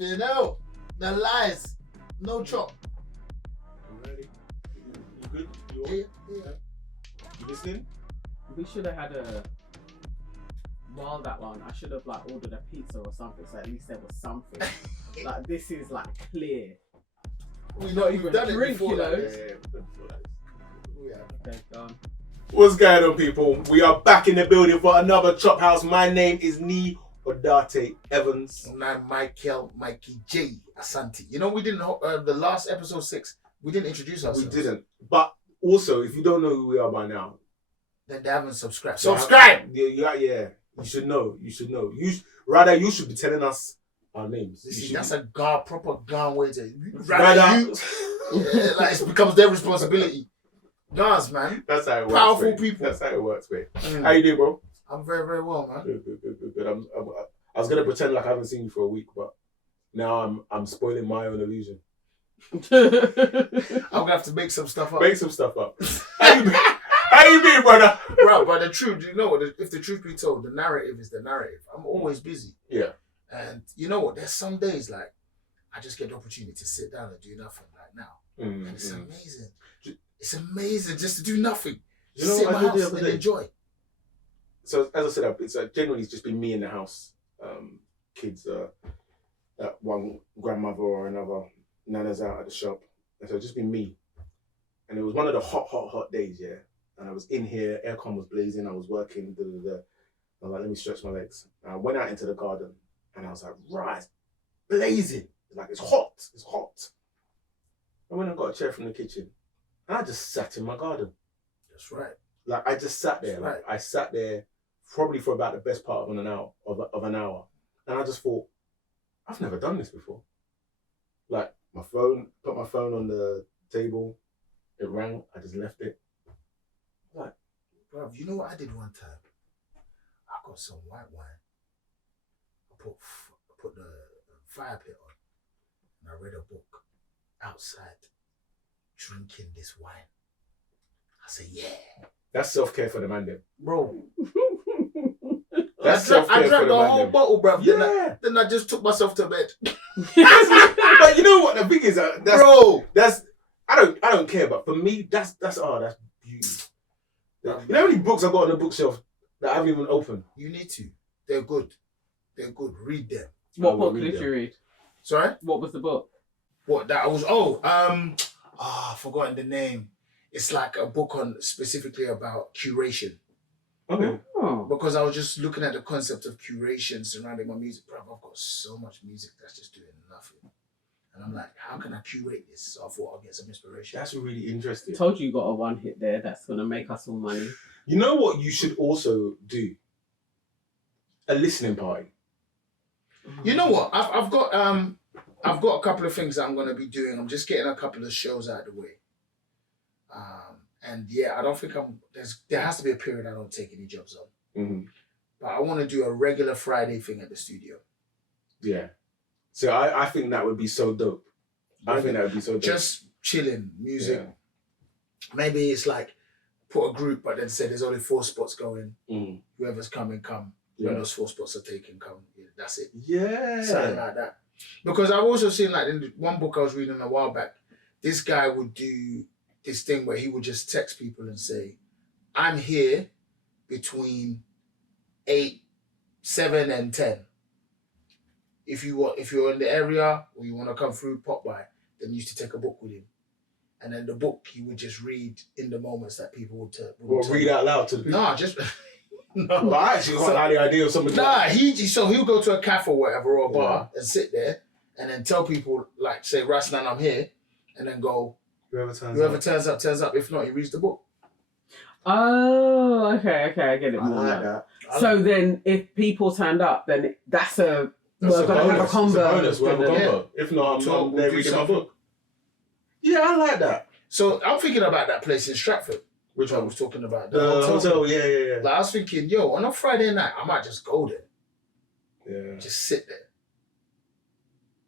You know, the lies, no chop. You ready? You good? You on? Yeah. You listening? We should have had a. While that one, I should have like ordered a pizza or something, so at least there was something. Like this is like clear. We've Not even done drink, it before, you know. like Yeah, this. before that. Yeah. Okay, go on. What's going on, people? We are back in the building for another Chophouse. My name is Nii and Evans. And I'm Mikey J. Asante. You know, we didn't, the last episode 6, we didn't introduce ourselves. We didn't. But also, if you don't know who we are by now, Then they haven't subscribed. Yeah. Subscribe! Yeah. You should know. You should be telling us our names. See, that's a proper gun way to... Rather you... Yeah, like it becomes their responsibility. Guns, man. That's how it works. Powerful mate. people. That's how it works, mate. How you doing, bro? I'm very, very well, man. Good. I was gonna pretend like I haven't seen you for a week, but now I'm spoiling my own illusion. I'm gonna have to make some stuff up. Make some stuff up. How you been, brother? Bro, but the truth, you know what? If the truth be told, the narrative is the narrative. I'm always busy. Yeah. And you know what? There's some days like I just get the opportunity to sit down and do nothing like now. And it's amazing. It's amazing just to do nothing. You know Sit in what my I did the house other and day? enjoy. So as I said, it's generally it's just been me in the house. Kids, one grandmother or another, Nana's out at the shop. And so it's just been me. And it was one of the hot days, yeah. And I was in here, aircon was blazing, I was working, I was like, let me stretch my legs. And I went out into the garden and I was like, right, it's blazing. It's hot. I went and got a chair from the kitchen and I just sat in my garden. That's right. Like I just sat there. Right. I sat there probably for about the best part of an hour. And I just thought, I've never done this before. Like put my phone on the table, it rang, I just left it. Like, bro, you know what I did one time? I got some white wine. I put the fire pit on and I read a book outside drinking this wine. I said, yeah. That's self-care for the man then. Bro. That's I self-care drank for the the man whole then. bottle, bro. Yeah. Then I just took myself to bed. But you know what the thing is? Bro. I don't care, but for me, that's beauty. You know how many books I got on the bookshelf that I haven't even opened? You need to. They're good. Read them. What I will book read did them. you read? Sorry? What was the book? What that was? I've forgotten the name. It's like a book on specifically about curation. Okay. Oh. Because I was just looking at the concept of curation surrounding my music. Bro, I've got so much music that's just doing nothing. And I'm like, how can I curate this? So I thought I'll get some inspiration. That's really interesting. Told you got a one hit there that's gonna make us all money. You know what you should also do? A listening party. You know what? I've got a couple of things that I'm gonna be doing. I'm just getting a couple of shows out of the way. And yeah, I don't think there has to be a period I don't take any jobs on. Mm-hmm. But I want to do a regular Friday thing at the studio. Yeah. So I think that would be so dope. I think that would be so dope. Just chilling, music. Yeah. Maybe it's like put a group, but then say there's only 4 spots going. Mm. Whoever's coming, come. Yeah. When those 4 spots are taken, come. Yeah, that's it. Yeah. Something like that. Because I've also seen like in one book I was reading a while back, this guy would do this thing where he would just text people and say, I'm here between 8, 7 and 10. If you're in the area or you want to come through, pop by. Then he used to take a book with him. And then the book he would just read in the moments that people would Or read out loud to the people. No, just no. But I actually got the idea of somebody. Nah, he'll go to a cafe or whatever or a bar and sit there and then tell people like say Rasnan, I'm here, and then go Whoever turns up, turns up. If not, he reads the book. Oh, okay, I get it I more like now. that. So then, if people turned up, then That's we're a gonna have a bonus. convo. It's a bonus. We'll have a Yeah. combo. If not, I'm So not there we'll do reading my something. book. Yeah, I like that. So I'm thinking about that place in Stratford, Which I one? was talking about. The hotel. Yeah. Like I was thinking, yo, on a Friday night, I might just go there, Yeah. just sit there.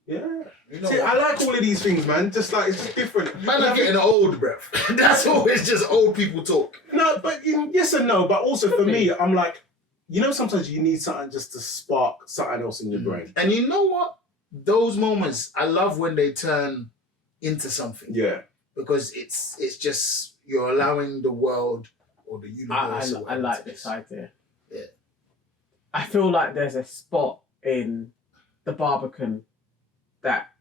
Yeah. You know, See, I like all of these things, man. Just like, it's just different. man, I'm getting old, bruv. That's always just old people talk. No, but yes and no. But also for me, I'm like, you know, sometimes you need something just to spark something else in your brain. And you know what? those moments, I love when they turn into something. Yeah. Because it's just, you're allowing the world or the universe. I like this idea. Yeah. I feel like there's a spot in the Barbican that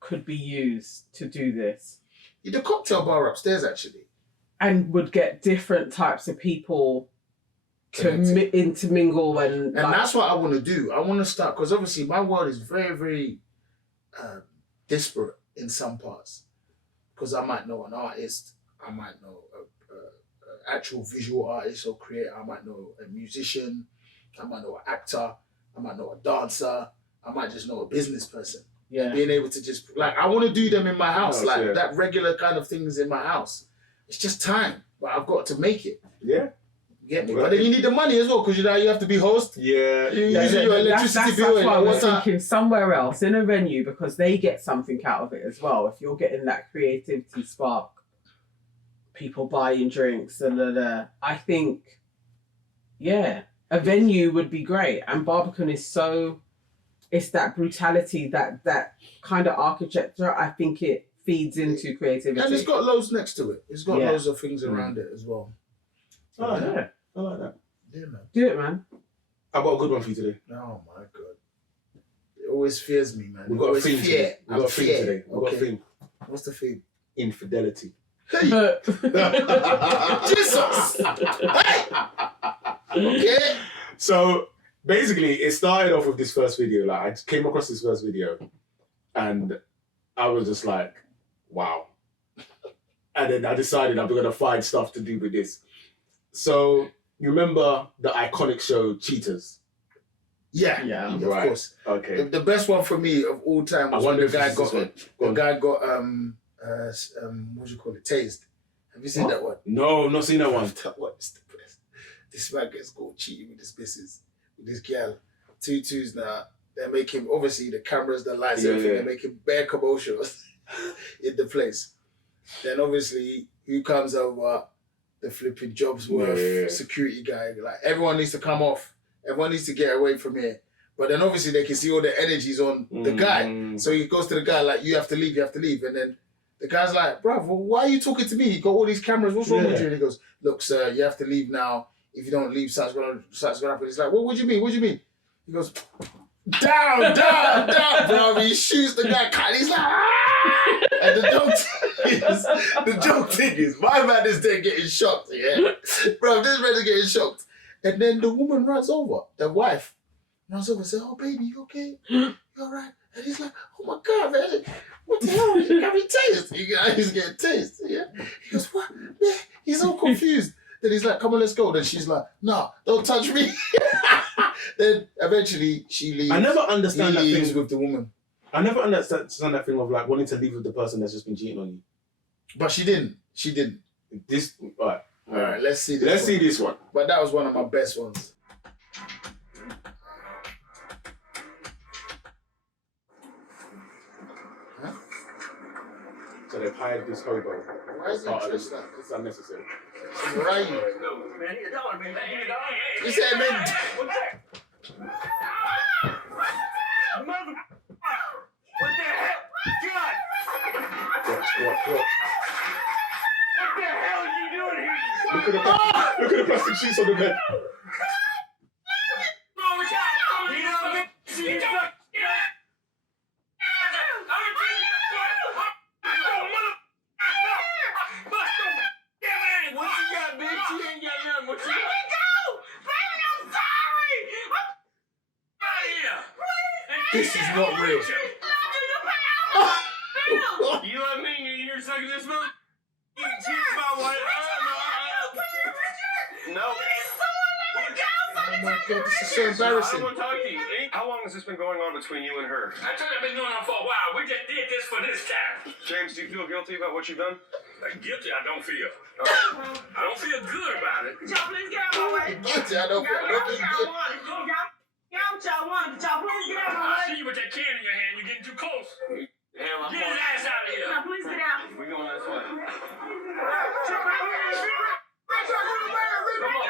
could be used to do this. The cocktail bar upstairs, actually. And would get different types of people to intermingle and that's what I want to do. I want to start, because obviously my world is very, very disparate in some parts. Because I might know an artist, I might know a actual visual artist or creator, I might know a musician, I might know an actor, I might know a dancer, I might just know a business person. Yeah. Being able to just, like, I want to do them in my house, yeah. that regular kind of things in my house. It's just time, but I've got to make it. Yeah. You get me? But then you need the money as well, because you have to be host. Yeah. Using your electricity bill. That's why I was thinking somewhere else, in a venue, because they get something out of it as well. If you're getting that creativity spark, people buying drinks, I think, yeah, a venue would be great. And Barbican is so, it's that brutality, that kind of architecture. I think it feeds into creativity. And it's got loads next to it. It's got loads of things around it as well. I like that. I like that. Yeah, man. Do it, man. I've got a good one for you today. Oh my God. It always fears me, man. We've got a theme today. We've got a theme today. We've got a theme. What's the theme? Infidelity. Jesus! Hey! Okay. So basically, it started off with this first video. Like, I came across this first video, and I was just like, "Wow!" And then I decided I'm gonna find stuff to do with this. So you remember the iconic show Cheaters? Yeah. Of Right. course. Okay. The best one for me of all time was when the guy got what do you call it? Tased. Have you seen that one? No, I'm not seen that one. That one is the best. This man gets caught cheating with his missus, with this girl. 2-2s now. They're making, obviously, the cameras, the lights, everything. They're making bare commotions in the place. Then, obviously, who comes over? The flipping Jobsworth security guy. Like, everyone needs to come off. Everyone needs to get away from here. But then, obviously, they can see all the energies on the guy. So he goes to the guy, like, you have to leave. And then the guy's like, bruv, well, why are you talking to me? You got all these cameras. What's wrong with you? And he goes, look, sir, you have to leave now. If you don't leave, something's going to happen. He's like, well, what do you mean? He goes, down, bro. He shoots the guy, and he's like, ah! And the joke thing is, my man is there getting shocked, yeah? Bro, this man is getting shocked. And then the woman runs over, the wife, runs over and says, oh, baby, you okay? You all right? And he's like, oh, my God, man. What the hell? You got me tased. He's getting tased, yeah? He goes, what? Man, he's so confused. Then he's like, come on, let's go. Then she's like, no, don't touch me. Then eventually she leaves. I never understand that thing with the woman. I never understand that thing of like wanting to leave with the person that's just been cheating on you. But she didn't. This, all right, let's see this Let's see this one. But that was one of my best ones. Huh? So they've hired this hobo. Why is it just that? It's unnecessary. She's right. Man, need a dollar, man. Give me a dollar. You said, man. What's that? Mother. What the hell? God. What? What the hell are you doing here? Look at the plastic sheets on the bed. This is not real. You know what I mean? You're sucking this milk? You can teach my wife. No. Oh my God, this is so embarrassing. I want to talk to you. How long has this been going on between you and her? I told you I've been going on for a while. We just did this for this time. James, do you feel guilty about what you've done? Guilty, I don't feel. I don't feel good about it. Y'all please get out of my way. Guilty, I don't feel good. Y'all please get out of my I way. see you with that can in your hand. You're getting too close. Hell, Get his ass out of here. Y'all please get out. We're going this way. Come on.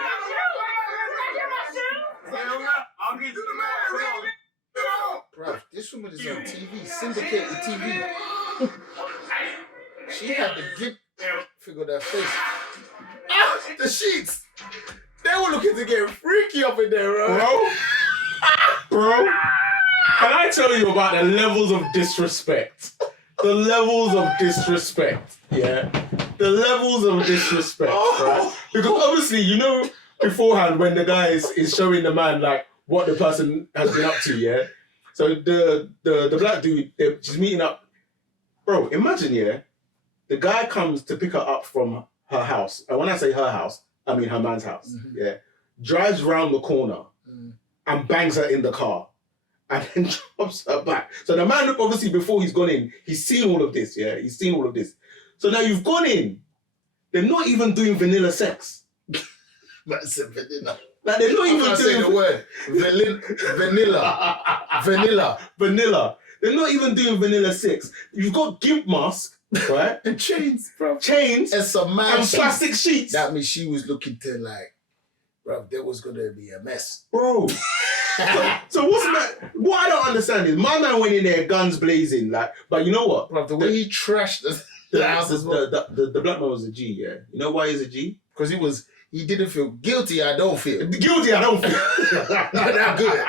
Hell no. I'll get you. Bruh, this woman is on TV. syndicated TV. She had the gimp figure of their face. Ah, the sheets. They were looking to get freaky up in there, bro. Bro, can I tell you about the levels of disrespect? The levels of disrespect, yeah? The levels of disrespect, right? Because obviously, you know, beforehand when the guy is showing the man like what the person has been up to, yeah? So the black dude, she's meeting up. Bro, imagine, yeah, the guy comes to pick her up from her house. And when I say her house, I mean her man's house, yeah? Drives round the corner and bangs her in the car. And then drops her back. So the man, obviously, before he's gone in, he's seen all of this, yeah? He's seen all of this. So now you've gone in, they're not even doing vanilla sex. That's a vanilla. Like, they're not I'm even not saying the word. Vanilla. Vanilla. They're not even doing vanilla sex. You've got gimp mask, right? And chains, bro. Chains And some mad and plastic sheets. That means she was looking to like, bro, there was gonna be a mess. Bro. So what I don't understand is my man went in there guns blazing, like, but you know what? Bro, the way he trashed the house as well. The black man was a G, yeah. You know why he's a G? Because he didn't feel guilty, I don't feel. Guilty, I don't feel. Not that good.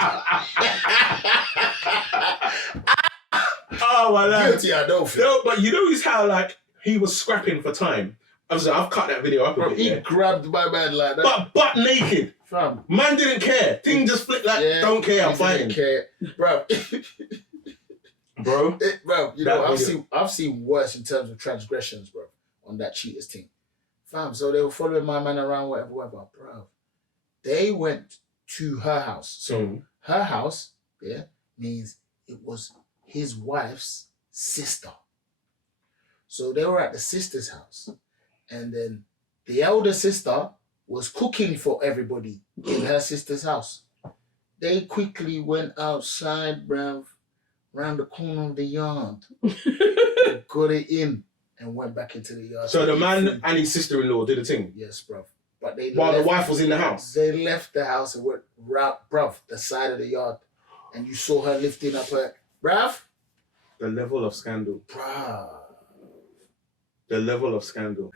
Oh my life. Guilty, I don't feel. No, but you notice how like he was scrapping for time. I've cut that video up a Bro, bit. he Yeah. grabbed my man like that. But butt naked. Fam. Man didn't care. Thing just flipped like, don't care, I'm fighting. Care. Bro. Bro. Bro, you know, That I've seen worse in terms of transgressions, bro, on that cheaters team. Fam, so they were following my man around, whatever. Bro. They went to her house. So her house, yeah, means it was his wife's sister. So they were at the sister's house. And then the elder sister was cooking for everybody in her sister's house. They quickly went outside, bruv, round the corner of the yard, got it in, and went back into the yard. So the man and his sister-in-law did a thing? Yes, bruv. But they While left, the wife was in the house? They left the house and went round, bruv, the side of the yard. And you saw her lifting up her, bruv. The level of scandal. Bruv. The level of scandal.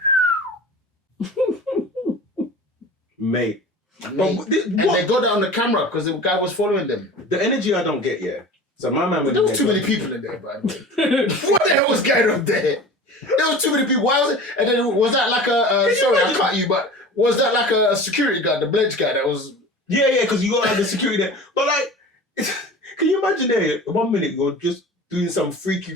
Mate. And they got that on the camera because the guy was following them. The energy I don't get, yeah. So my man But there was too many people in there, by the way. What the hell was going on there? There was too many people. Why was it? And then was that like sorry, I cut you, but was that like a security guard, the Bledge guy that was... Yeah, because you got to have the security there. But like, can you imagine there, 1 minute you're just doing some freaky.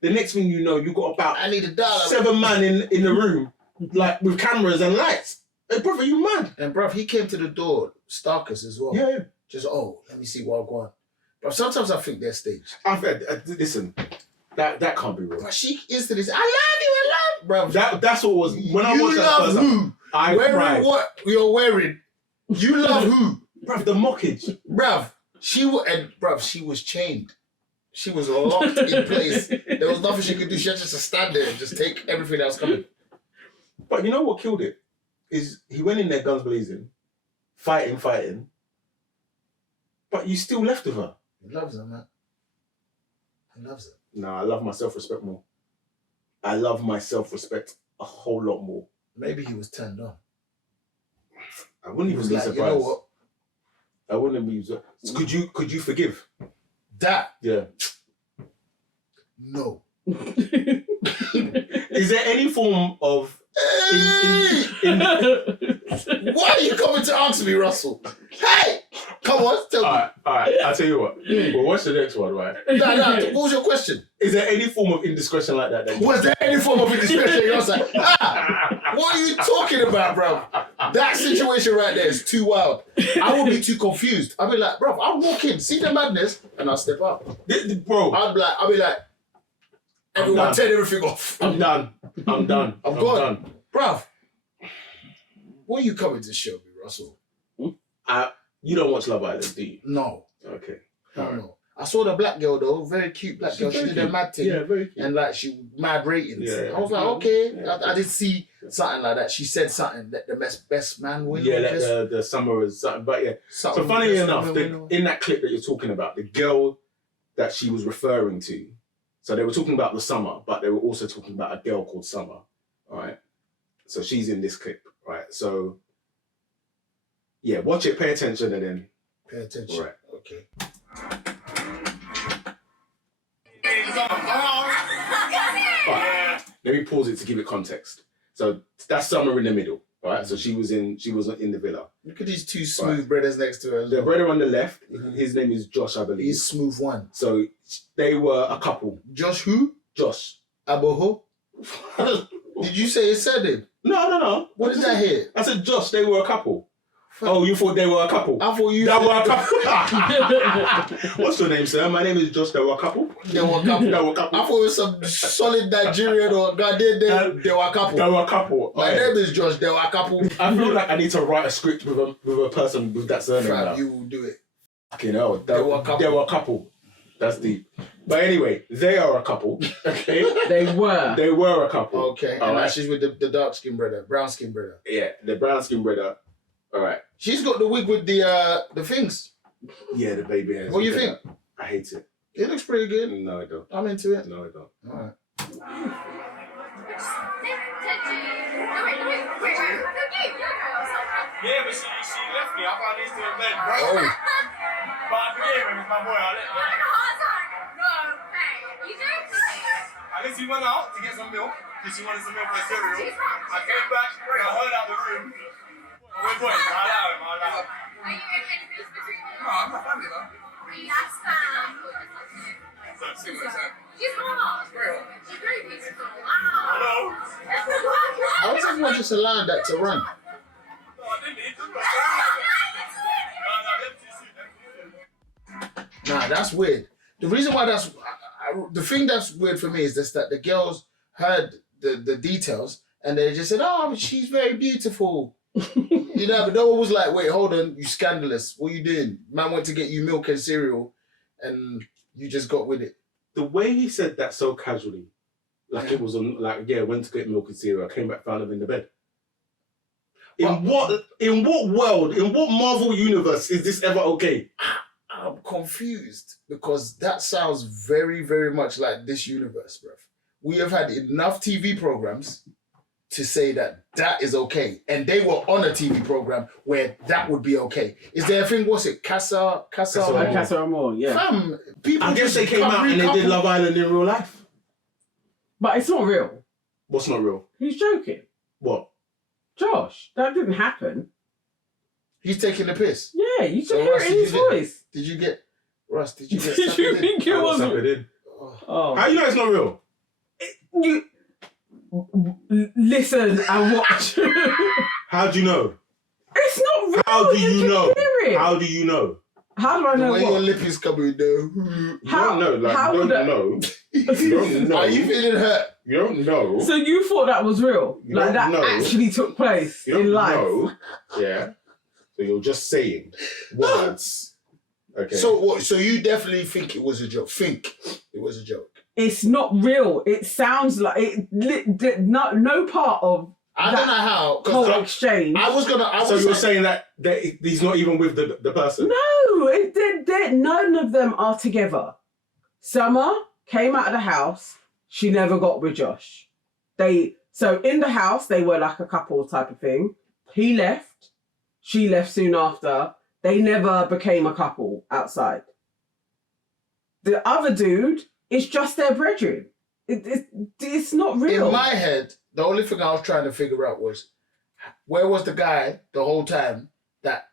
The next thing you know, you got about I need $1. 7 man in the room, like with cameras and lights. Hey, brother, you mad? And bruv, he came to the door, Starkers as well. Yeah. Just, let me see what I want. But sometimes I think they're staged. Listen, that can't be real. But she instantly said, I love you, bruv. That's what was, when I watched that first time, I wearing cried. what you're wearing. You love who? Bruv, the mockage. Bruv, she was chained. She was locked in place. There was nothing she could do. She had just to stand there and just take everything that was coming. But you know what killed it? Is he went in there guns blazing, fighting, but you still left with her. He loves her, man. He loves her. Nah, I love my self-respect more. I love my self-respect a whole lot more. Maybe he was turned on. I wouldn't even be surprised. You know what? I wouldn't be surprised. Could you forgive? That? Yeah. No. Is there any form of Why are you coming to answer me, Russell? Hey! Come on, tell me. Alright, I'll tell you what. Well, what's the next one, right? No, what was your question? Is there any form of indiscretion like that? Was there any form of indiscretion? You're like, what are you talking about, bro? That situation right there is too wild. I would be too confused. I'll be like, bro, I'll walk in, see the madness, and I'll step up. Bro. I'll be like, everyone turn everything off. I'm done. I'm gone. Bruv, what are you coming to show me, Russell? You don't watch Love Island, do you? No. Okay. No. I saw the black girl though, very cute black girl. She did a mad thing. Yeah, very cute. And like she mad ratings. Yeah. I was like, okay. I did see something like that. She said something that the best man win. Yeah, like the summer is something. But yeah. So funny enough, in that clip that you're talking about, the girl that she was referring to. So they were talking about the summer, but they were also talking about a girl called Summer. All right. So she's in this clip, right? So yeah, watch it, pay attention, and then Pay attention. Right. Okay. But let me pause it to give it context. So that's Summer in the middle, right? So she was in the villa. Look at these two smooth brothers next to her. as The well. brother on the left, his name is Josh, I believe. He's smooth one. So they were a couple. Josh who? Josh. Aboho? Did you say his surname? No. What did I hear? I said Josh, they were a couple. Oh, you thought they were a couple? I thought you They said were a couple. What's your name, sir? My name is Josh. They were a couple. they were a couple. They were a couple. I thought it was some solid Nigerian or Ghanaian name. They were a couple. They were a couple. My name is Josh. They were a couple. I feel like I need to write a script with a person with that surname now. Fam, you will do it. Fucking hell. They were a couple. They were a couple. That's deep. But anyway, they are a couple. Okay. They were. They were a couple. Okay. And All now right. she's with the dark skin brother, brown skin brother. Yeah, the brown skin brother. All right. She's got the wig with the things. Yeah, the baby hairs. What do you think? I hate it. It looks pretty good. No, I don't. I'm into it. No, I don't. All right. Yeah, but she left me. I found these two in bed, bro. Oh. But I forgave him. It's my boy. At least he went out to get some milk because she wanted some milk for cereal. I came back, I heard out the room. We're going. I allow him. Are you in any beef between them? No, I'm not family, man. That's So, similar, sir. She's hot. Real. She's very beautiful. Wow. Hello? How does everyone just allow that to run? No, I didn't. He took my No, Nah, that's weird. The reason why that's the thing that's weird for me is just that the girls heard the details and they just said, "Oh, she's very beautiful." You know, but no one was like, "Wait, hold on, you scandalous! What are you doing?" Man went to get you milk and cereal, and you just got with it. The way he said that so casually, like it was on, like, yeah, went to get milk and cereal, I came back, found him in the bed. In what world, in what Marvel universe is this ever okay? I'm confused because that sounds very, very much like this universe, bruv. We have had enough TV programs to say that is okay. And they were on a TV program where that would be okay. Is there a thing, what's it? Casa More, yeah. Fam, people I guess just they came out and they did Love Island in real life. But it's not real. What's not real? He's joking. What? Josh, that didn't happen. He's taking the piss. Yeah, you should So, hear Russ, it in did his you get- voice. Did you get Did you think it I got suckered wasn't? in. Oh. How you know it's not real? You listen and watch. How do you know? It's not real. How do you can know? Hear it. How do you know? How do I The know way your what? lip is coming down. You How- don't know. Like, how you would don't I- know. You don't know. Are you feeling hurt? You don't know. So you thought that was real? You Like don't that know. actually took place You don't in life? know. Yeah. So you're just saying words. Okay. So what? So you definitely think it was a joke? Think it was a joke? It's not real. It sounds like it. No part of I that don't know how. whole Because exchange. I was gonna. so you're saying that he's not even with the person? No, none of them are together. Summer came out of the house. She never got with Josh. So in the house they were like a couple type of thing. He left. She left soon after. They never became a couple outside. The other dude is just their brethren. It's not real. In my head, the only thing I was trying to figure out was where was the guy the whole time that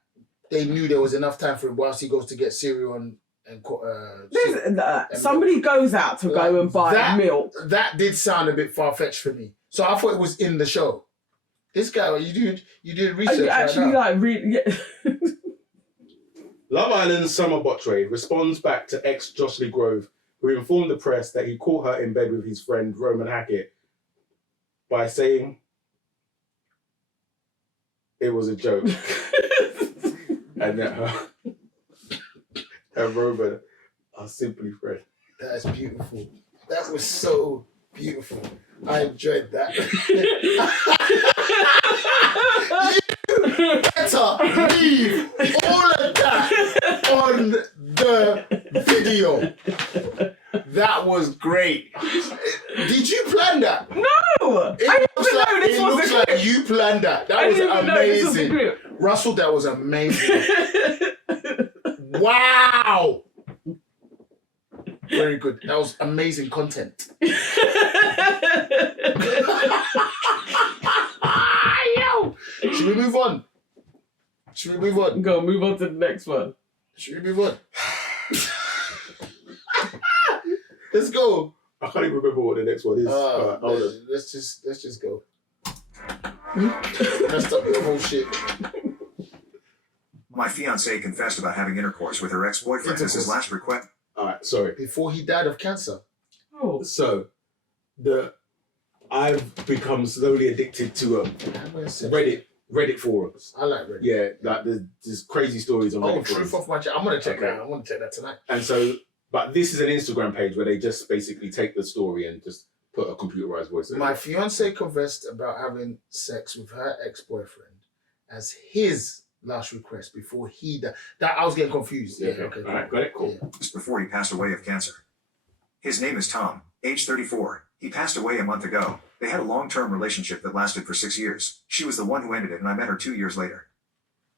they knew there was enough time for him whilst he goes to get cereal and Listen, somebody goes out to go and buy milk. That did sound a bit far-fetched for me. So I thought it was in the show. This guy, you did research. Are you actually right now. like really? Yeah. Love Island's Summer Botray responds back to ex Jocelyn Grove, who informed the press that he caught her in bed with his friend Roman Hackett by saying it was a joke and that her and Roman are simply friends. That's beautiful. That was so beautiful. I enjoyed that. You better leave all of that on the video. great. Did you plan that? No! I didn't even know this was looks a clip. like you planned that. That I was didn't even know this was a amazing. clip. Russell, that was amazing. Wow. Very good. That was amazing content. Yo. Should we move on? Go, move on to the next one. Should we move on? Let's go. I can't even remember what the next one is. Hold on. Let's just go. Messed up your whole shit. My fiancée confessed about having intercourse with her ex-boyfriend as his last request. All right, sorry. Before he died of cancer. Oh. So, I've become slowly addicted to Reddit forums. I like Reddit. Yeah, like there's crazy stories on Reddit Truth forums. off my chest. I'm gonna check Okay. that. I'm gonna check that tonight. And so, but this is an Instagram page where they just basically take the story and just put a computerized voice in it. My fiance confessed about having sex with her ex-boyfriend as his last request before he died. That I was getting confused. Yeah, okay. All right, got it? Cool. Yeah. Just before he passed away of cancer. His name is Tom, age 34. He passed away a month ago. They had a long-term relationship that lasted for 6 years. She was the one who ended it, and I met her 2 years later.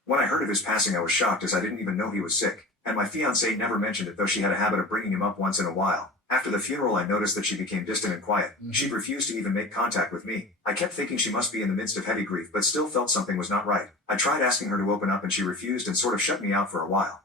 When I heard of his passing, I was shocked as I didn't even know he was sick, and my fiancée never mentioned it, though she had a habit of bringing him up once in a while. After the funeral, I noticed that she became distant and quiet. She refused to even make contact with me. I kept thinking she must be in the midst of heavy grief, but still felt something was not right. I tried asking her to open up, and she refused and sort of shut me out for a while.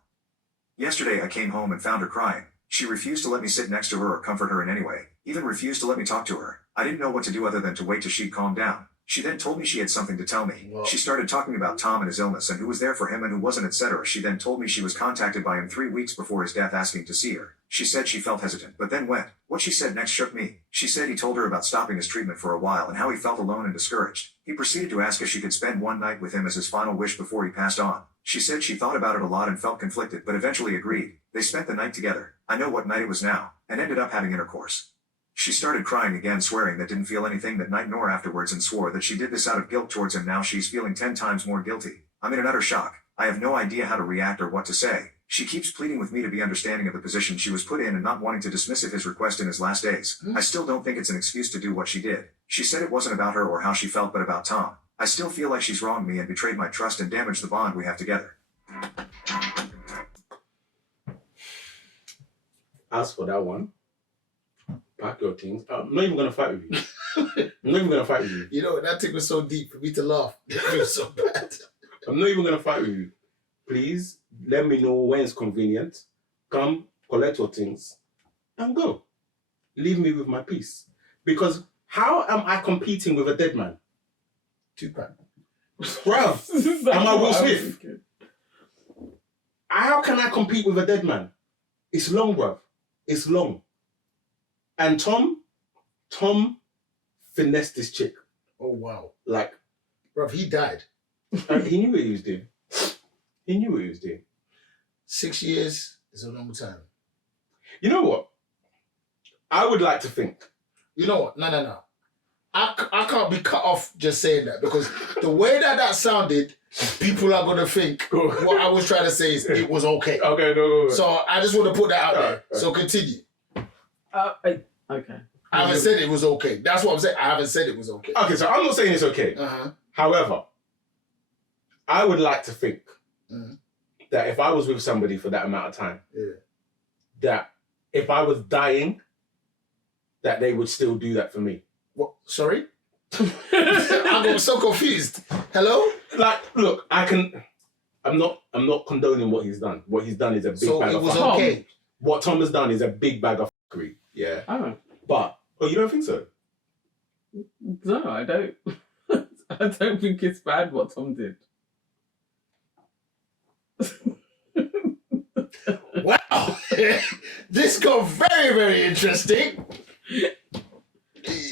Yesterday, I came home and found her crying. She refused to let me sit next to her or comfort her in any way, even refused to let me talk to her. I didn't know what to do other than to wait till she'd calm down. She then told me she had something to tell me. Whoa. She started talking about Tom and his illness and who was there for him and who wasn't, etc. She then told me she was contacted by him 3 weeks before his death asking to see her. She said she felt hesitant, but then went. What she said next shook me. She said he told her about stopping his treatment for a while and how he felt alone and discouraged. He proceeded to ask if she could spend one night with him as his final wish before he passed on. She said she thought about it a lot and felt conflicted, but eventually agreed. They spent the night together. I know what night it was now, and ended up having intercourse. She started crying again, swearing that didn't feel anything that night nor afterwards, and swore that she did this out of guilt towards him. Now she's feeling 10 times more guilty. I'm in an utter shock. I have no idea how to react or what to say. She keeps pleading with me to be understanding of the position she was put in and not wanting to dismiss his request in his last days. I still don't think it's an excuse to do what she did. She said it wasn't about her or how she felt, but about Tom. I still feel like she's wronged me and betrayed my trust and damaged the bond we have together. As for that one, pack your things. I'm not even going to fight with you. I'm not even going to fight with you. You know, that thing was so deep for me to laugh. It was so bad. I'm not even going to fight with you. Please let me know when it's convenient. Come, collect your things, and go. Leave me with my peace. Because how am I competing with a dead man? Tupac. Bruv, am I Will Smith? How can I compete with a dead man? It's long, bruv. It's long. And Tom finessed this chick. Oh, wow. Like, Bruv, he died. he knew what he was doing. He knew what he was doing. 6 years is a long time. You know what? I would like to think. You know what? No. I can't be cut off just saying that, because the way that sounded, people are going to think what I was trying to say is it was okay. Okay, no. So I just want to put that out there. Right. So continue. Okay. I haven't said it was okay. That's what I'm saying. I haven't said it was okay. Okay, so I'm not saying it's okay. Uh-huh. However, I would like to think Mhm. that if I was with somebody for that amount of time, Yeah. that if I was dying, that they would still do that for me. What? Sorry? I'm so confused. Hello? Like, look, I'm not condoning what he's done. What he's done is a big So bag it of was fuckery. okay. What Tom has done is a big bag of fuckery. Yeah. Oh, But, you don't think so? no, I don't. I don't think it's bad what Tom did. Wow. This got very, very interesting.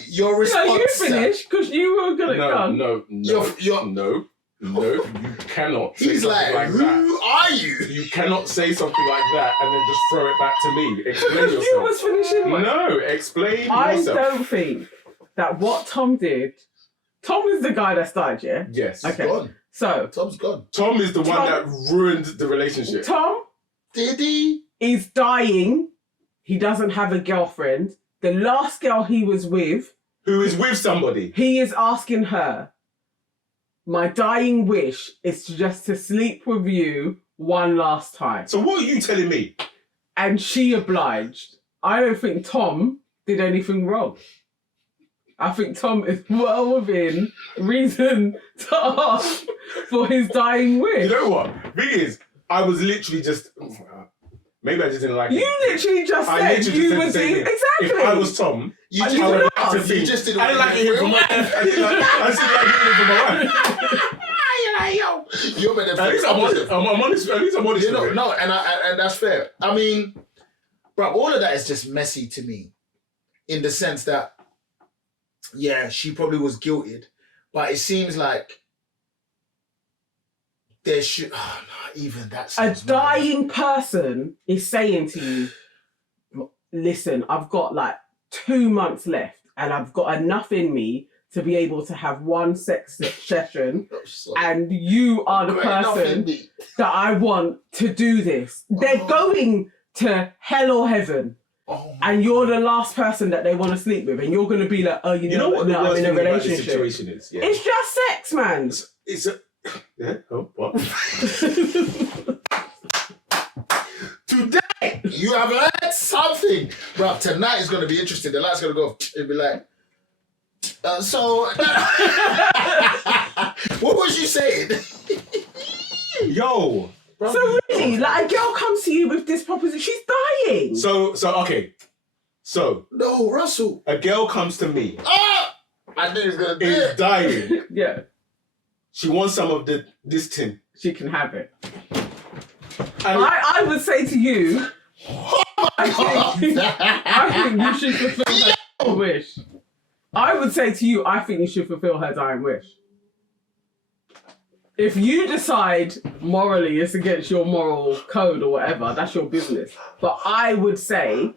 Your response. No, you sir. finish, because you were going to come. No, You're- no, you cannot say He's something like, like that. who are you? You cannot say something like that and then just throw it back to me. Explain Because you yourself. was finishing one. No, explain I yourself. don't think that what Tom did. Tom is the guy that started, yeah? Yes. Okay. Gone. So, Tom's gone. Tom is the one Tom- that ruined the relationship. Tom Did he? is dying. He doesn't have a girlfriend. the last girl he was with, Who is with somebody. he is asking her, my dying wish is just to sleep with you one last time. So what are you telling me? And she obliged. I don't think Tom did anything wrong. I think Tom is well within reason to ask for his dying wish. You know what? Thing is, I was literally just... Maybe I just didn't like it. You literally just I said literally you just would said the do same thing. exactly. If I was Tom, You I just would didn't like to you think. just didn't I didn't like want it to from my wife. I didn't like it from my wife. You're better. At least I'm honest. I'm honest. At least I'm honest. You know, with it. no, and that's fair. I mean, bro, all of that is just messy to me, in the sense that, yeah, she probably was guilted, but it seems like there should even that. A seems mad. dying person is saying to you, listen, I've got like 2 months left and I've got enough in me to be able to have one sex session, and you are the person that I want to do this. They're going to hell or heaven. And you're the last person that they want to sleep with, and you're going to be like, oh, you know what? the No, I'm worst in a thing about this relationship. situation is? Yeah. It's just sex, man. It's a... Yeah? Oh, what? Today, you have learned something. Bro, tonight is going to be interesting. The light's going to go, it'll be like, so, what was you saying? Yo. Bro, So really, like a girl comes to you with this proposition, she's dying. So, okay. So, no, Russell. a girl comes to me, I knew he was going to do is it. dying. Yeah, She wants some of this tin. she can have it. And I would say to you, I think you should fulfill her dying wish. I would say to you, I think you should fulfill her dying wish. If you decide morally it's against your moral code or whatever, that's your business. But I would say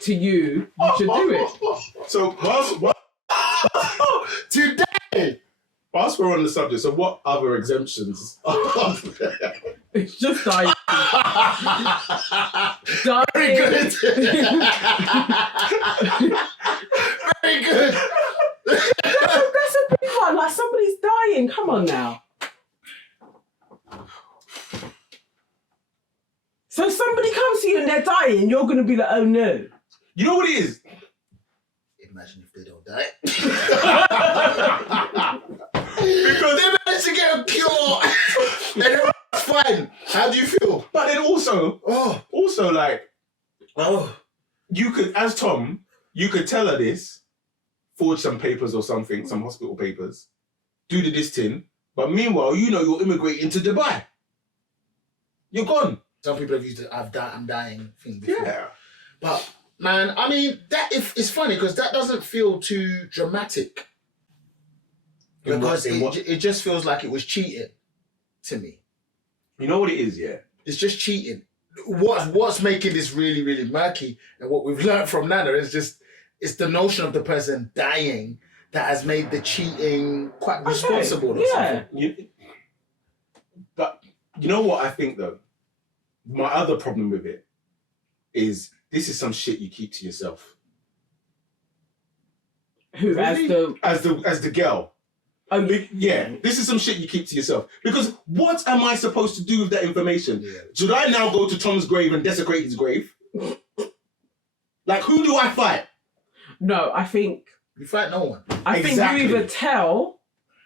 to you, you should do it. so, Today. whilst we're on the subject, so what other exemptions? It's just dying. Very Dying. good. Very good. That's a big one. Like, somebody's dying. Come on now. So somebody comes to you and they're dying, you're going to be like, oh no. You know what it is? Imagine if they don't die. Because they managed to get a cure and everyone's fine. How do you feel? But then also, like, you could, as Tom, you could tell her this, forge some papers or something, some hospital papers, do the this thing, but meanwhile, you know you're immigrating to Dubai. You're gone. Some people have used the I'm dying thing before. Yeah. But, man, I mean, that it's funny because that doesn't feel too dramatic. Because it just feels like it was cheating to me. You know what it is, yeah? It's just cheating. What's making this really, really murky, and what we've learned from Nana is just, it's the notion of the person dying that has made the cheating quite responsible or something. But you know what I think though? My other problem with it is this is some shit you keep to yourself. Who, Really? As the girl. Oh, Yeah, this is some shit you keep to yourself. Because what am I supposed to do with that information? Yeah. Should I now go to Tom's grave and desecrate his grave? Like, who do I fight? No, I think You fight no one. think Exactly. you either tell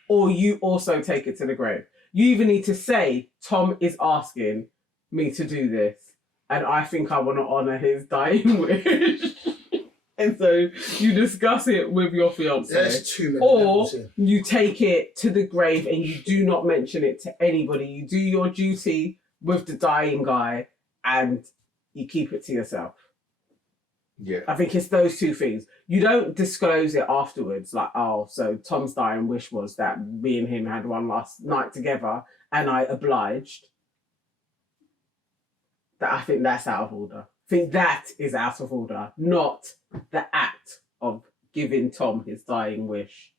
or you also take it to the grave. You even need to say, Tom is asking me to do this, and I think I want to honour his dying wish. And so you discuss it with your fiancé. There's too many Or levels here. you take it to the grave and you do not mention it to anybody. You do your duty with the dying guy and you keep it to yourself. Yeah. I think it's those two things. You don't disclose it afterwards, like, oh, so Tom's dying wish was that me and him had one last night together and I obliged. That I think that's out of order. I think that is out of order, not the act of giving Tom his dying wish.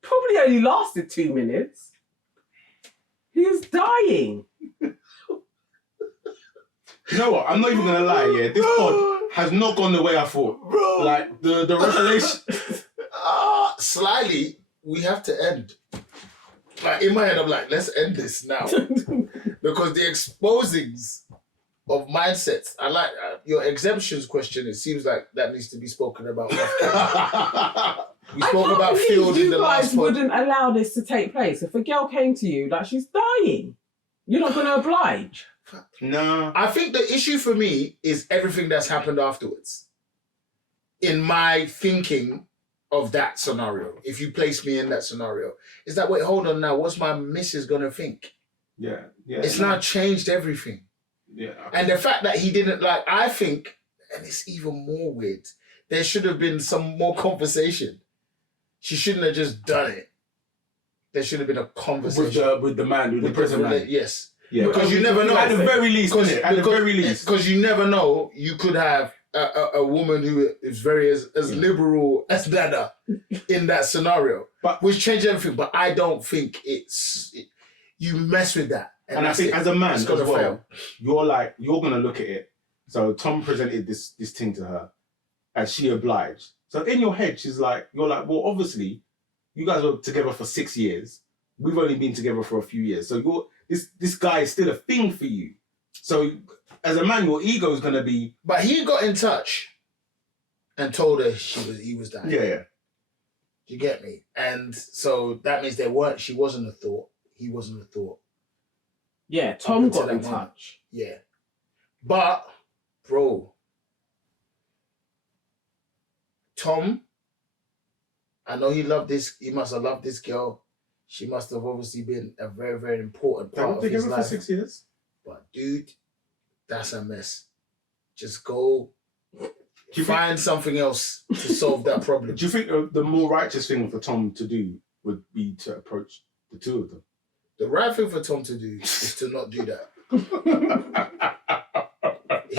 Probably only lasted 2 minutes. He was dying. You know what? I'm not even gonna lie. Yeah, this pod has not gone the way I thought. Bro. Like the revelation. Slightly, we have to end. Like in my head, I'm like, let's end this now. Because the exposings of mindsets, I like your exemptions question. It seems like that needs to be spoken about. We I spoke can't about believe field in you the guys last pod. wouldn't allow this to take place. If a girl came to you like she's dying, you're not going to oblige. No. I think the issue for me is everything that's happened afterwards. In my thinking of that scenario, if you place me in that scenario, is that, wait, hold on now, what's my missus gonna think? Yeah. It's now changed everything. Yeah. And the fact that he didn't, like, I think, and it's even more weird, there should have been some more conversation. She shouldn't have just done it. There should have been a conversation. With the man, with the prison man. Yes. Yeah. Because you never know. At the very least, innit? At the very least. Because you never know, you could have a woman who is very as liberal as Nana in that scenario, which changed everything. But I don't think you mess with that. And I think as a man as well, fail. you're gonna look at it. So Tom presented this thing to her, and she obliged. So in your head, you're like, well, obviously, you guys were together for 6 years. We've only been together for a few years. So this guy is still a thing for you. So as a man, your ego is gonna be. But he got in touch and told her he was dying. Yeah. You get me? And so that means she wasn't a thought. He wasn't a thought. Yeah, Tom got in touch. Yeah. But, bro, Tom, I know he must have loved this girl. She must have obviously been a very, very important part of his life. For 6 years. But dude, that's a mess. Just go find something else to solve that problem. Do you think the more righteous thing for Tom to do would be to approach the two of them? The right thing for Tom to do is to not do that.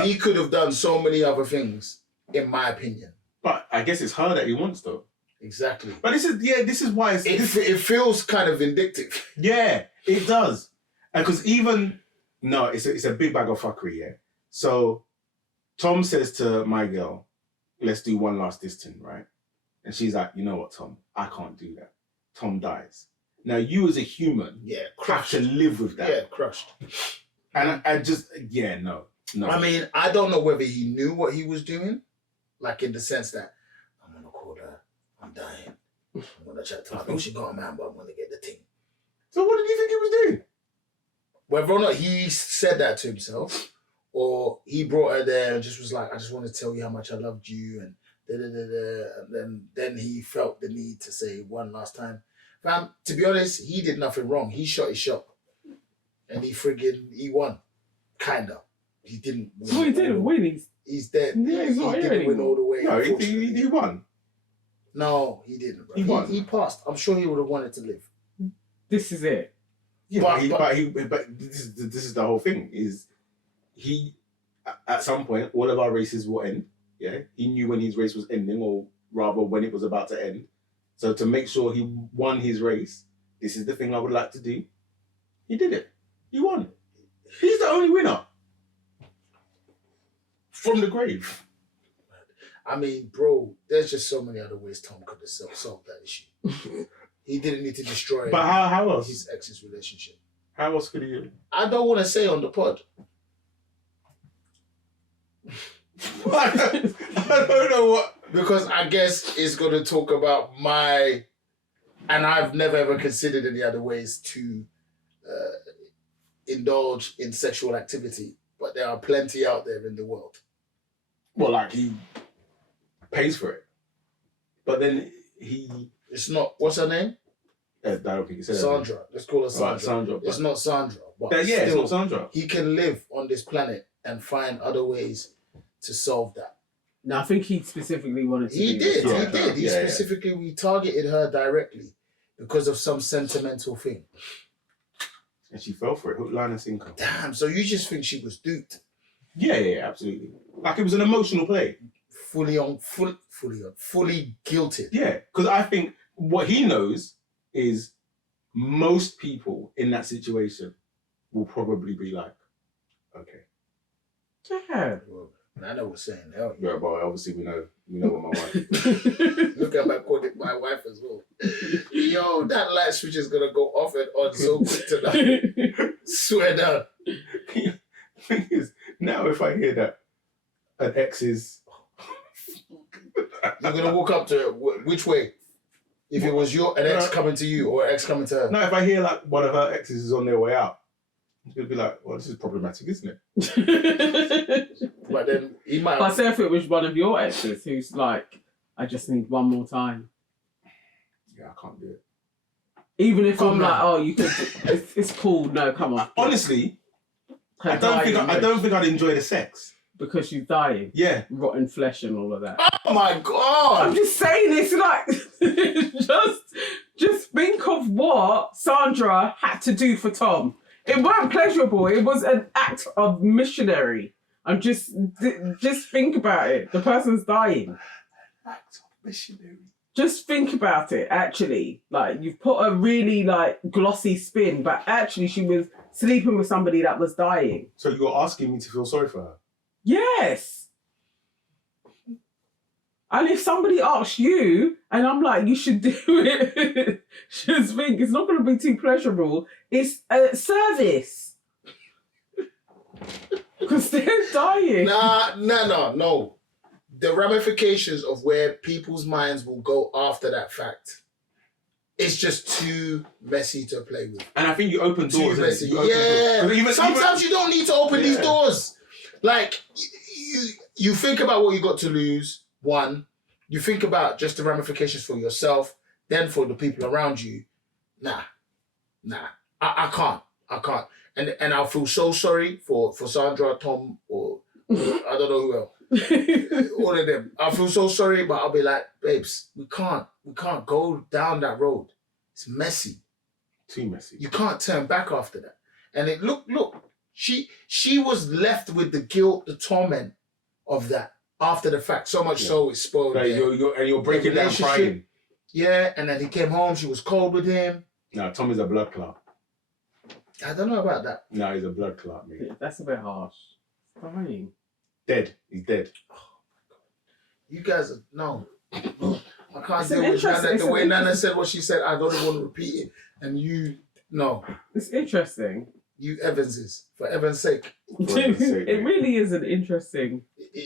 He could have done so many other things, in my opinion. But I guess it's her that he wants, though. Exactly. But this is why it feels kind of vindictive. Yeah, it does. And because it's a big bag of fuckery, yeah. So Tom says to my girl, let's do one last distance, right? And she's like, you know what, Tom? I can't do that. Tom dies. Now you as a human have to live with that. Yeah, crushed. And I just, no. I mean, I don't know whether he knew what he was doing, like in the sense that, I'm going to call her, I'm dying. I'm going to chat to her. I know she got a man, but I'm going to get the thing. So what did you think he was doing? Whether or not he said that to himself, or he brought her there and just was like, I just want to tell you how much I loved you, and and then he felt the need to say one last time. Fam, to be honest, he did nothing wrong. He shot his shot. And he won. Kinda. He didn't win. So he didn't win. He's dead. Yeah, he's not he here didn't win anymore. all the way. No, he won. No, he didn't, bro. He won. He passed. I'm sure he would have wanted to live. This is it. Yeah, but this is the whole thing. Is he at some point all of our races will end? Yeah, he knew when his race was ending, or rather when it was about to end. So to make sure he won his race, this is the thing I would like to do. He did it. He won. He's the only winner from the grave. I mean, bro, there's just so many other ways Tom could have solved that issue. He didn't need to destroy But how else? his ex's relationship. How else could he? I don't want to say on the pod. I don't know what. Because I guess it's going to talk about and I've never ever considered any other ways to indulge in sexual activity, but there are plenty out there in the world. Well, like he pays for it, but then It's not, what's her name? I don't think he said Sandra. Let's call her Sandra. Right, Sandra. It's not Sandra, but It's still, not Sandra. he can live on this planet and find other ways to solve that. No, I think he specifically wanted to. He do did. this. He did. He specifically, we targeted her directly because of some sentimental thing. And she fell for it, hook, line, and sinker. Damn. So you just think she was duped? Yeah, absolutely. Like it was an emotional play. Fully guilted. Yeah, because I think what he knows is most people in that situation will probably be like, okay, Yeah. Well, Nana was saying, hell yeah. Yeah, but obviously we know what my wife. Look at my wife as well. Yo, that light switch is gonna go off and on so quick tonight. Swear down. Thing is, now if I hear that an ex is, You're gonna walk up to her. Which way? If it was an ex coming to you or ex coming to her. no, if I hear like one of her exes is on their way out, it'll be like, well, this is problematic, isn't it? But then he might. But say if it was one of your exes who's like, I just need one more time. Yeah, I can't do it. Even if Come I'm on. like, oh, you could, it's cool. No, come on. Honestly, Her I don't dying think I'd enjoy the sex. because she's dying, Yeah. rotten flesh and all of that. Oh my I'm god! just saying, it's like just think of what Sandra had to do for Tom. It wasn't pleasurable. It was an act of missionary. I'm just think about it. The person's dying. Act of missionary. Just think about it. Actually, like you've put a really like glossy spin, but actually she was sleeping with somebody that was dying. So you're asking me to feel sorry for her? Yes. And if somebody asks you, and I'm like, you should do it, just think it's not going to be too pleasurable. It's a service. Because they're dying. No. The ramifications of where people's minds will go after that fact, it's just too messy to play with. And I think you open doors. Too messy. You open doors. 'Cause Sometimes you don't need to open these Yeah. doors. Like, you think about what you got to lose, one. You think about just the ramifications for yourself, then for the people around you. Nah. I can't. And I'll feel so sorry for Sandra, Tom, or I don't know who else. All of them. I feel so sorry, but I'll be like, babes, we can't go down that road. It's messy. Too messy. You can't turn back after that. And it look, she was left with the guilt, the torment of that after the fact. So much so it spoiled. Like you're breaking down relationship. crying. Yeah, and then he came home, she was cold with him. No, Tom is a blood clot. I don't know about that. No, he's a blood clot, mate. Yeah, that's a bit harsh. Dying. Dead. He's dead. You guys are no. I can't It's deal an with interesting- Nana. it's The an way Nana interesting- said what she said, I don't even want to repeat it. And It's interesting. you Evanses, for Evan's sake. heaven's sake, It mate. really is an interesting.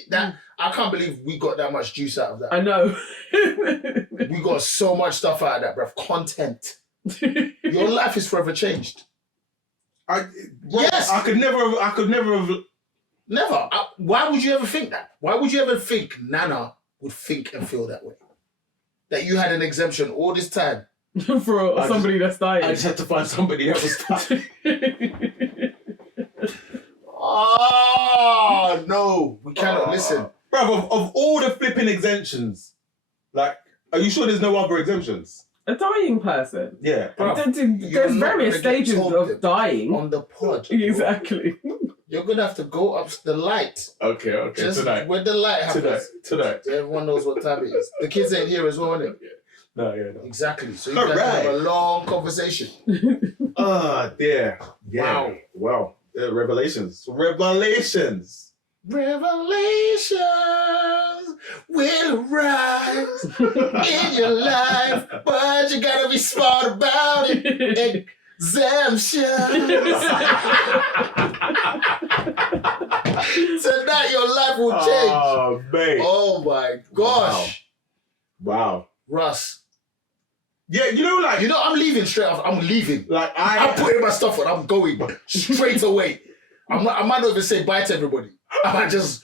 That I can't believe we got that much juice out of that. I know. We got so much stuff out of that, bruv. Content. Your life is forever changed. Yes. I could never have. Never. Why would you ever think that? Why would you ever think Nana would think and feel that way? That you had an exemption all this time. For somebody that's dying. I just had to find somebody that was dying. Oh no, we cannot listen. Bro, of all the flipping exemptions, like, are you sure there's no other exemptions? A dying person. Yeah. Bruv. You're There's not various gonna get stages told of dying. on the pod. Exactly. You're gonna have to go up the light. Okay, Just tonight. where the light happens. Tonight. Everyone knows what time it is. The kids ain't here as well, innit? No. Exactly. So you guys have a long conversation. Oh, dear. Yeah. Wow. Wow. Revelations. Revelations will arise in your life, but you gotta be smart about it. Exemptions. Tonight your life will change. Oh, mate. Oh my gosh. Wow. Russ. Yeah, I'm leaving straight off. I'm leaving. like I'm putting my stuff on. I'm going straight away. I might not even say bye to everybody. I might just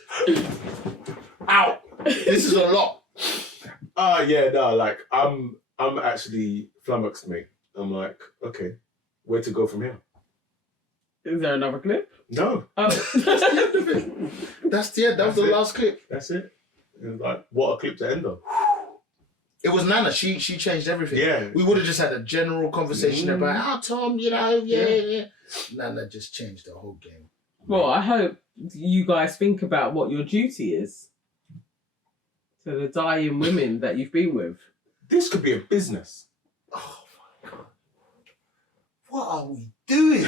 out. This is a lot. yeah, no, like I'm actually flummoxed, mate. I'm like, okay, where to go from here? Is there another clip? No, Oh. That was the it. last clip. that's it. And like, what a clip to end on. It was Nana. She changed everything. Yeah. We would have just had a general conversation about, Tom, yeah. Nana just changed the whole game. Well, I hope you guys think about what your duty is to the dying women that you've been with. This could be a business. Oh my God. What are we doing?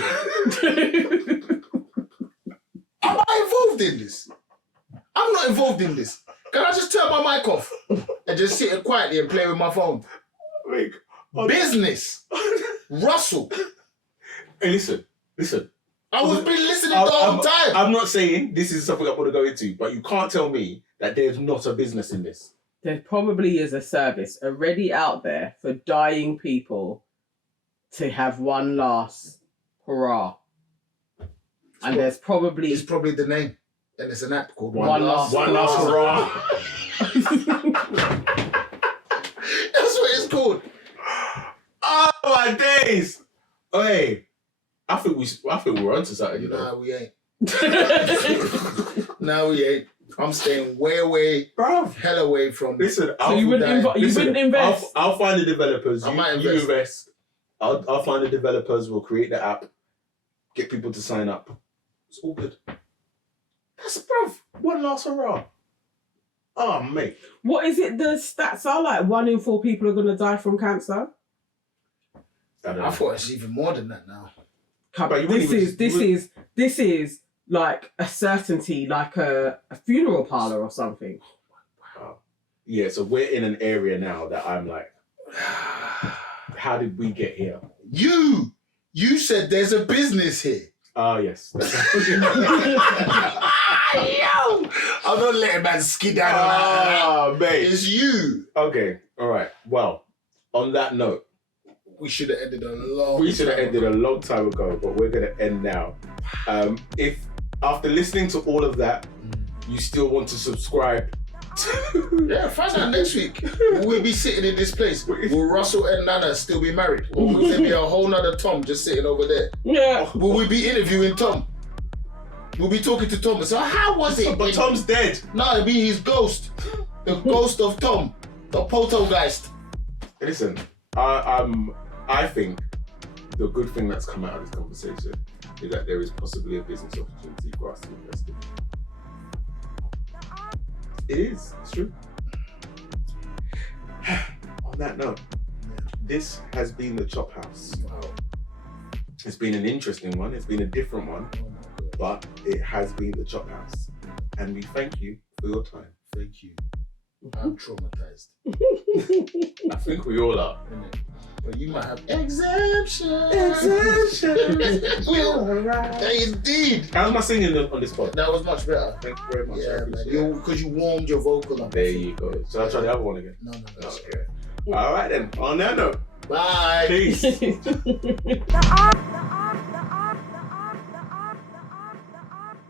Am I involved in this? I'm not involved in this. Can I just turn my mic off and just sit here quietly and play with my phone? Wait, Business. Russell. Hey, listen. I was been listening the whole time. I'm not saying this is something I want to go into, but you can't tell me that there's not a business in this. There probably is a service already out there for dying people to have one last hurrah. And there's probably... It's probably the name. And it's an app called One Last hurrah. That's what it's called. Oh my days! Hey, I think we're onto something, you know. Nah, we ain't. No, we ain't. I'm staying way, Bruv. hell away from. Listen, So you wouldn't invest? I'll find the developers. I might You invest. invest. I'll find the developers. We'll create the app. Get people to sign up. It's all good. That's bruv. One last hurrah. Oh mate. What is it the stats are like? 1 in 4 people are going to die from cancer? I thought it's even more than that now. But you This wouldn't is like a certainty, like a funeral parlor or something. Wow. Yeah, so we're in an area now that I'm like, how did we get here? You said there's a business here. Oh, yes. Yo! I'm not letting man skid down on that. Oh, mate. It's you. Okay, all right. Well, on that note, We should have ended a long we should have time ended ago. a long time ago, but we're going to end now. If after listening to all of that, you still want to subscribe Yeah, find out next week. Will we be sitting in this place? Will Russell and Nana still be married? Or will there be a whole nother Tom just sitting over there? Yeah. Will we be interviewing Tom? We'll be talking to Tom and say, how was it? But Tom's dead. No, it'll be his ghost. The ghost of Tom. The poltergeist. Listen, I think the good thing that's come out of this conversation is that there is possibly a business opportunity for us to invest in. It is. It's true. On that note, this has been the Chophouse. Wow. It's been an interesting one. It's been a different one, but it has been the Chophouse. And we thank you for your time. Thank you. I'm traumatized. I think we all are. Innit? But you might have exemptions. Indeed. How's my singing on this pod? That was much better. Thank you very much. I Yeah, man. appreciate it. Because you warmed your vocal up. There you go. So I'll try the other one again. No. Okay. All right then. On that note, Bye. peace. The